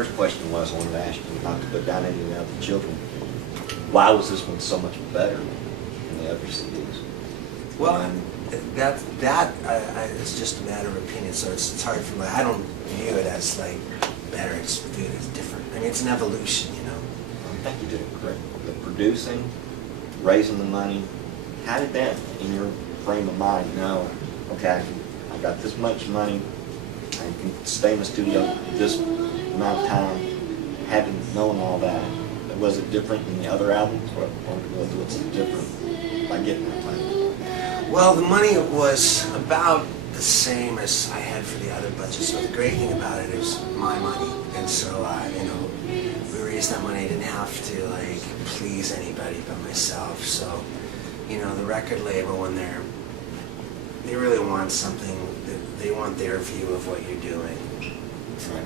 first question was I wanted to ask you, not to put down any of the other children. Why was this one so much better than the other CDs? Well, that it's just a matter of opinion. So it's hard for me. I don't view it as like better. It's viewed as different. I mean, it's an evolution, you know. I think you did it correct. The producing, raising the money, how did that, in your frame of mind, know, okay, I've got this much money, I can stay in the studio this amount of time, having known all that? Was it different than the other albums, or what's different by getting that money? Well, the money was about the same as I had for the other budgets. So the great thing about it is my money, and so you know, we raised that money. I didn't have to like please anybody but myself. So, you know, the record label, when they really want something, they want their view of what you're doing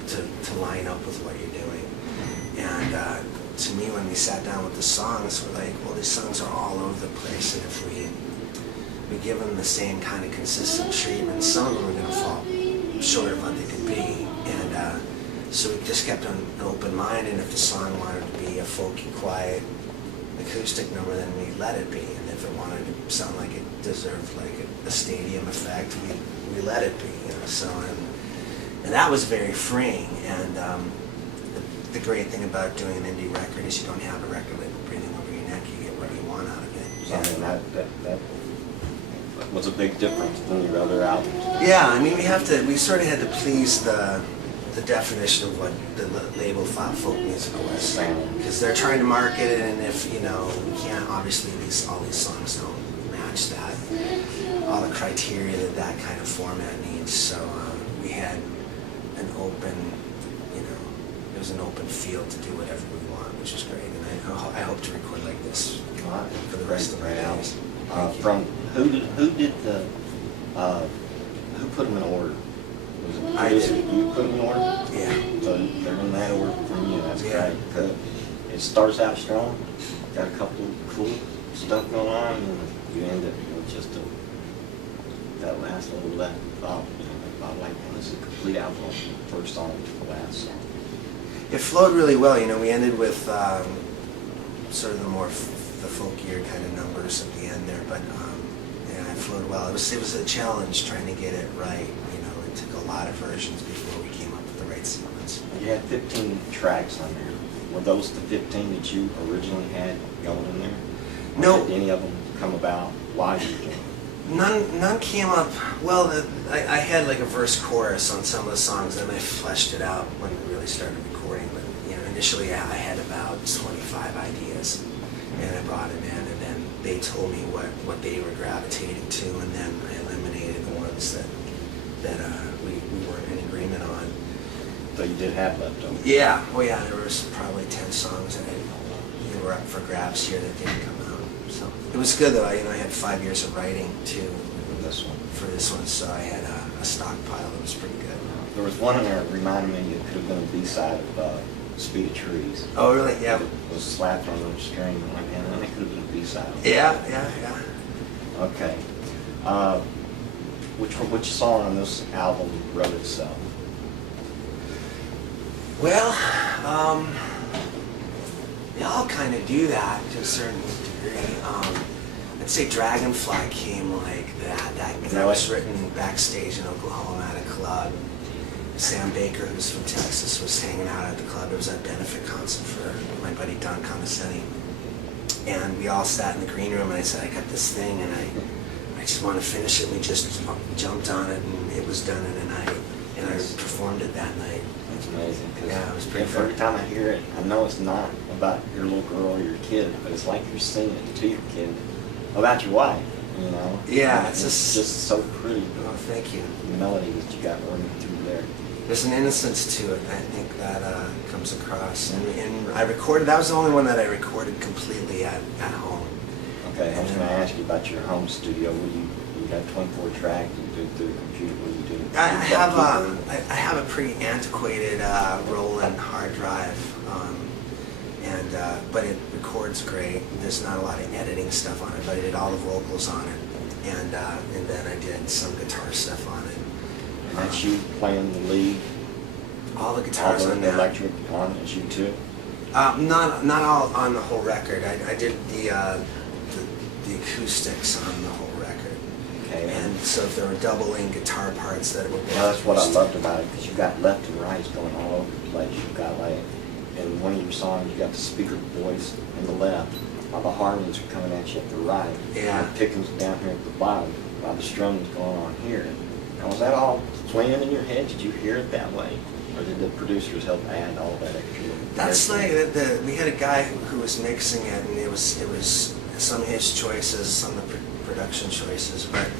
to line up with what you're doing. And to me, when we sat down with the songs, we're like, well, these songs are all over the place, and if we give them the same kind of consistent treatment, some of them are going to fall short of what they could be. And so we just kept an open mind, and if the song wanted to be a folky, quiet, acoustic number, then we let it be. And if it wanted to sound like it deserved like a stadium effect, we let it be. You know, so and that was very freeing. And the great thing about doing an indie record is you don't have a record label breathing over your neck. You get what you want out of it. So, I mean, that was a big difference than your other albums. Yeah, I mean, we sort of had to please the definition of what the label thought folk music was, because they're trying to market it, and if, you know, we can't, obviously all these songs don't match that, all the criteria that kind of format needs. So we had an open, you know, it was an open field to do whatever we want, which is great, and I hope to record like this for the rest of my days. From who put them in order? Was it I did. You put them in order? Yeah. So they're in that order from you. That's Yeah. great. Good. It starts out strong. Got a couple of cool stuff going on, and you end up with just that last little left thought. You know, about like, well, this is a complete album, first song to the last song. It flowed really well. You know, we ended with sort of the folkier kind of numbers at the end there, but yeah, it flowed well. It was a challenge trying to get it right. You know, it took a lot of versions before we came up with the right sequence. You had 15 tracks on there. Were those the 15 that you originally had going in there? Or No. did any of them come about while you were doing it? None came up. Well, I had like a verse chorus on some of the songs, and I fleshed it out when we really started recording. But you know, initially I had about 25 ideas, and I brought them in, and then they told me what they were gravitating to, and then I eliminated the ones that we weren't in agreement on. So you did have leftovers? Yeah. Oh yeah. There was probably 10 songs that were up for grabs here that didn't come out. So it was good though. I had 5 years of writing too for this one, so I had a stockpile that was pretty good. There was one in there that reminded me it could have been a B-side of Speed of Trees. Oh really? Yeah. It was slapped on the string, and it could have been a B-side. Yeah. Okay. Which song on this album wrote itself? Well, they all kind of do that to a certain degree. I'd say Dragonfly came like that was written backstage in Oklahoma at a club. Sam Baker, who's from Texas, was hanging out at the club. It was a benefit concert for my buddy Don Comaseni. And we all sat in the green room, and I said, I got this thing, and I just want to finish it. We just jumped on it, and it was done in a night. And I performed it that night. That's amazing. Yeah, it was pretty fun. Every time I hear it, I know it's not about your little girl or your kid, but it's like you're singing it to your kid about your wife, you know? Yeah, it's just so pretty. Oh, thank you. The melody that you got running through there. There's an innocence to it, I think, that comes across. And I recorded, that was the only one that I recorded completely at home. Okay, I was going to ask you about your home studio. You got 24 track, you do it through the computer, what do you do? I have a pretty antiquated Roland hard drive, but it records great. There's not a lot of editing stuff on it, but I did all the vocals on it, and then I did some guitar stuff on it. And that's you playing the lead All the guitars all on the that. electric on as you too? Not all on the whole record. I did the acoustics on the whole record. Okay. And so if there were doubling guitar parts that were. Well, that's what I loved about it, because you got left and right going all over the place. You got like, in one of your songs, you got the speaker voice on the left, while the harmonies are coming at you at the right. Yeah. And the pickings down here at the bottom, while the strumming's going on here. Now, was that all swinging in your head? Did you hear it that way? Or did the producers help add all that extra? That's like we had a guy who was mixing it, and it was some of his choices, some of the production choices. But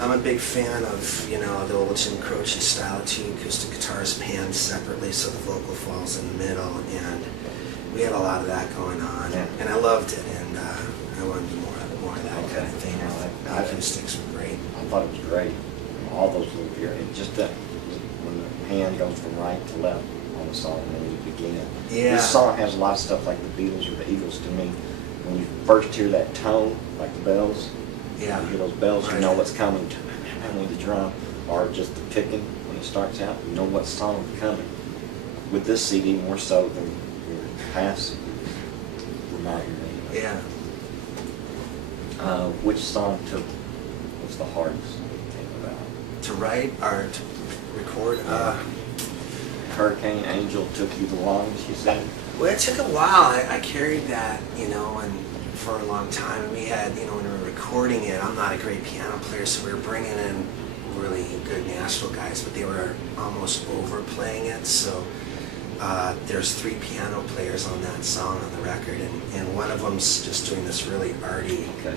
I'm a big fan of the old Jim Croce style, 2 acoustic guitars panned separately, so the vocal falls in the middle, and we had a lot of that going on, Yeah. and I loved it, and I wanted to do more of that kind of thing. Yeah, The acoustics were great. I thought it was great. All those little periods, just that when the hand goes from right to left on the song when you begin. Yeah. This song has a lot of stuff like the Beatles or the Eagles to me. When you first hear that tone, like the bells, Yeah. you hear those bells, Right. you know what's coming. And with the drum, or just the picking when it starts out, you know what song is coming. With this CD, more so than your past CDs, remind me. Yeah. Which song was the hardest thing about? To write or to record. Hurricane Angel took you the longest, you said? Well, it took a while. I carried that, and for a long time. And we had, when we were recording it, I'm not a great piano player, so we were bringing in really good Nashville guys, but they were almost overplaying it. So there's 3 piano players on that song on the record, and one of them's just doing this really arty, Okay.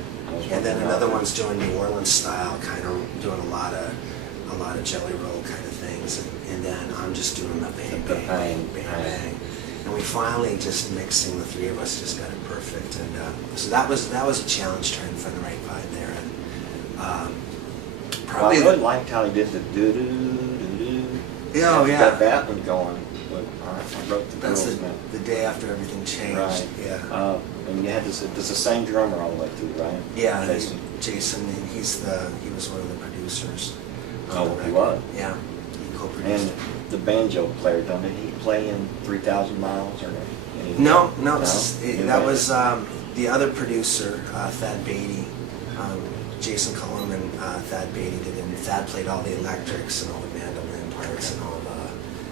and then another one's doing New Orleans style, kind of doing a lot of jelly roll kind of things, and then I'm just doing the bang, The bang, bang, bang, bang. bang. And we finally just mixing, the 3 of us just got it perfect, and so that was a challenge trying to find the right vibe there, and Well, I probably really liked how he did the doo-doo-doo-doo. Yeah, oh, You yeah. got that one going. But I wrote the that's girls now. the day after everything changed. Right. Yeah. And you had this the same drummer all the way through, right? Yeah, Jason. Jason, and he was one of the producers. on Oh, the he record. was? Yeah, he co-produced. And the banjo player, did he play in 3,000 Miles or any? No, No? that was the other producer, Thad Beatty. Jason Cullum and Thad Beatty did it, and Thad played all the electrics and all the mandolin parts and all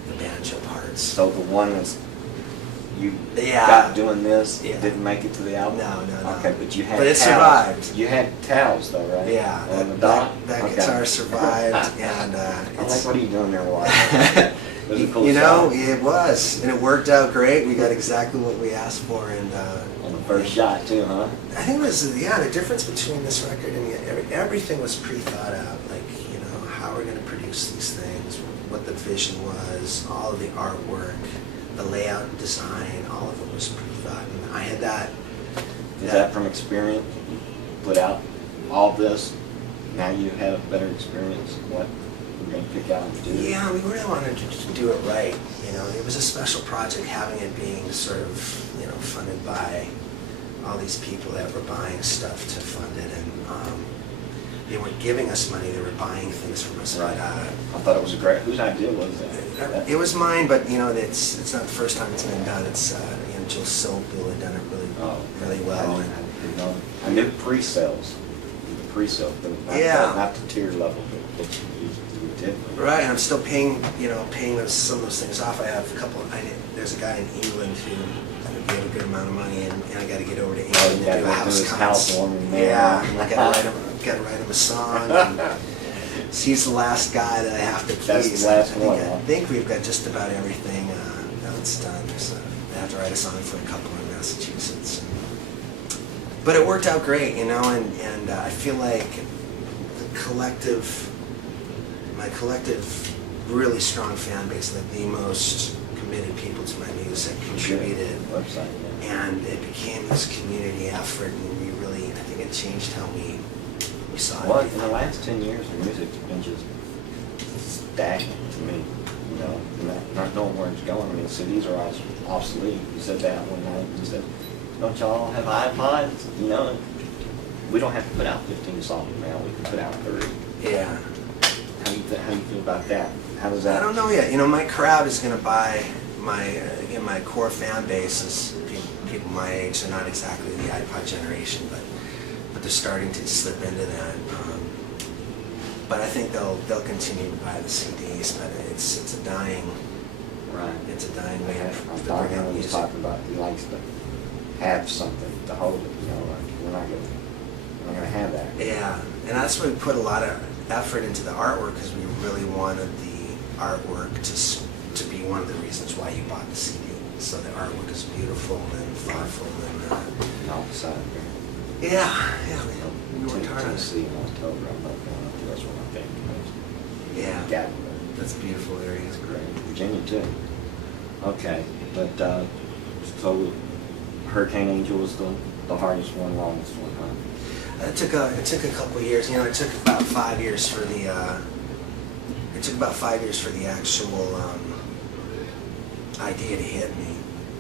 the banjo parts. So the one that's you Yeah. got doing this Yeah. didn't make it to the album? No. Okay, but you had But it towels. survived. You had towels though, right? Yeah, On the dot? that Okay. guitar survived, and I'm like, what are you doing there, Wyatt? It was a cool shot. it was, and it worked out great. We got exactly what we asked for, and On the first shot too, huh? I think it was the difference between this record and everything was pre-thought out. Like how we're going to produce these things, what the vision was, all of the artwork, the layout and design, all of it was pre-thought, and I had that. Is that from experience? You put out all this, now you have a better experience of what you're going to pick out and do? Yeah, we really wanted to do it right. It was a special project, having it being sort of, funded by all these people that were buying stuff to fund it, and they weren't giving us money; they were buying things from us. Right. But, I thought it was a great, whose idea was that? it was mine, but it's not the first time it's been done. It's Jill Sobel had done it really well. I And, didn't know. I knew pre-sales, but Yeah. not the tier level, but you did. right, and I'm still paying some of those things off. I have a couple. There's a guy in England who gave a good amount of money, and I got to get over to England Oh, you to gotta do go a do house his concert. housewarming there. Yeah, and I got to write him a song. And he's the last guy that I have to please. That's the last one, I huh? think we've got just about everything else done. So I have to write a song for a couple in Massachusetts. But it worked out great, and I feel like my collective, really strong fan base, like the most committed people to my music, contributed, Website, yeah. and it became this community effort, and I think it changed how we saw it. Well, in the last 10 years, the music's been just stagnant to me. Not knowing where it's going. I mean, CDs are obsolete. You said that one night. You said, don't y'all have iPods? We don't have to put out 15 songs now. We can put out 30. Yeah. How do you feel about that? How does that? I don't know yet. You know, my crowd is going to buy my again, my core fan base is people my age. They're not exactly the iPod generation, but they're starting to slip into that. But I think they'll continue to buy the CDs. But it's a dying. Right. It's a dying way I'm to bring out talking. He's music. talking about he likes to have something to hold it. You know, like we're not gonna have that. Yeah, and that's why we put a lot of effort into the artwork, because we really wanted the artwork to be one of the reasons why you bought the CD. So the artwork is beautiful and thoughtful and No, so yeah, we worked hard on it. Tennessee in October. I'm not going up there. That's one of my favorite places. Yeah, Gatlinburg. that's a beautiful area. It's great. Virginia too. Okay, but so Hurricane Angel was the hardest one, longest one, huh? It took a couple of years. You know, it took about 5 years for the actual idea to hit me.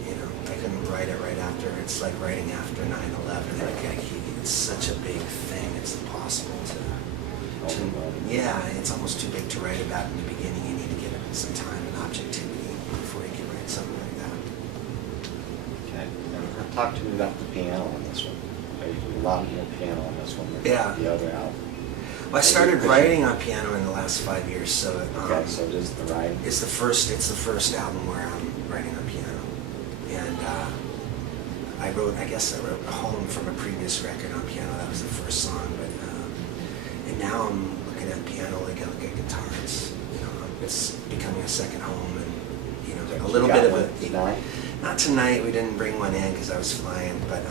You know, I couldn't write it right after. It's like writing after 9/11. Like it's such a big thing. It's impossible to. Yeah, it's almost too big to write about in the beginning. You need to give it some time and objectivity before you can write something like that. Okay. And talk to me about the piano on this one. There's a lot more piano on this one than Yeah. the other album. Well, I started writing on piano in the last 5 years, so Okay, so it is the writing. it's the first album where I'm writing on piano, and I wrote "Home" from a previous record on piano. That was the first song, but and now I'm looking at piano like I look at guitar. It's becoming a second home, and you know a little You bit got of one a. tonight? Not tonight. We didn't bring one in because I was flying, but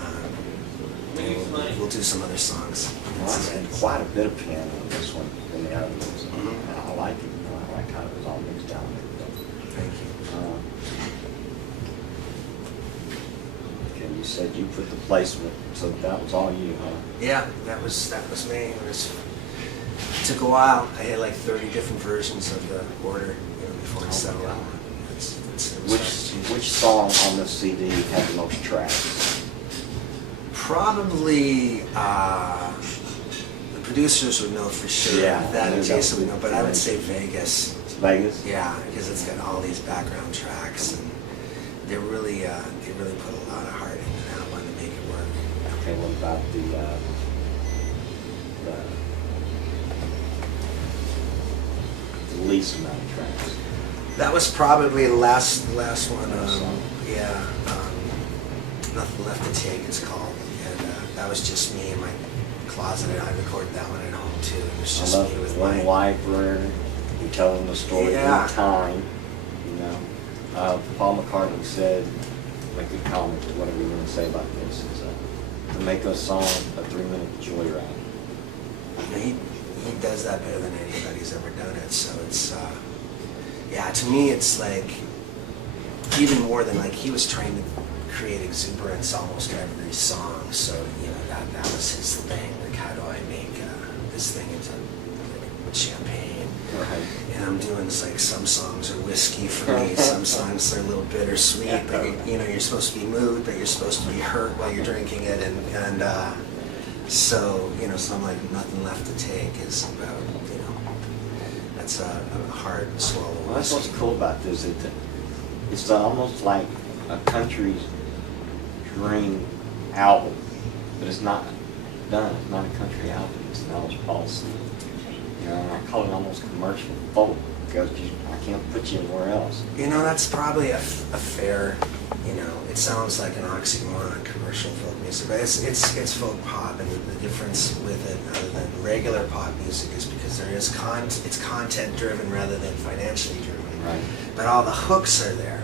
we'll do some other songs. Well, I had quite a bit of piano on this one than the other ones. Mhm. And I like it. I like how it was all mixed down there. Thank you. Okay, you said you put the placement, so that was all you, huh? Yeah, that was me. It took a while. I had like 30 different versions of the order, you know, before I Oh, settled my on God. one. Which song on this CD had the most tracks? Probably the producers would know for sure. Yeah, That and they Jason would know. know, but I would say Vegas. It's Vegas? Yeah, because it's got all these background tracks, and they really put a lot of heart into that one to make it work. Okay, what about the least amount of tracks? That was probably the last one. Song. Yeah, Nothing Left to Take, it's called, and that was just me in my closet, and I recorded that one at home too. It was I just love me with one my. library, you telling the story Yeah. in time, you know. Paul McCartney said, make a comment, whatever you want to say about this, is to make a song a 3-minute joyride. He does that better than anybody's ever done it. So it's yeah. To me, it's like even more than like he was trying to create exuberance almost every song. So you know that was his thing. Like how do I make this thing into like, champagne? Right. And I'm doing this, like some songs are whiskey for me, some songs are a little bittersweet, but you know you're supposed to be moved, but you're supposed to be hurt while you're drinking it, and so you know, so I'm like Nothing Left to Take is about, you know, that's a hard swallow. Well, that's what's cool about this. It's almost like a country dream album, but it's not done. It's not a country album. It's an Ellis policy. You know, and I call it almost commercial folk because I can't put you anywhere else. You know, that's probably a fair, you know, it sounds like an oxymoron, commercial folk music, but it's folk pop, and the difference with it, other than regular pop music, is because it's content driven rather than financially driven. Right. But all the hooks are there,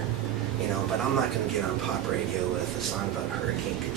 you know, but I'm not going to get on pop radio with a song about Hurricane Katrina.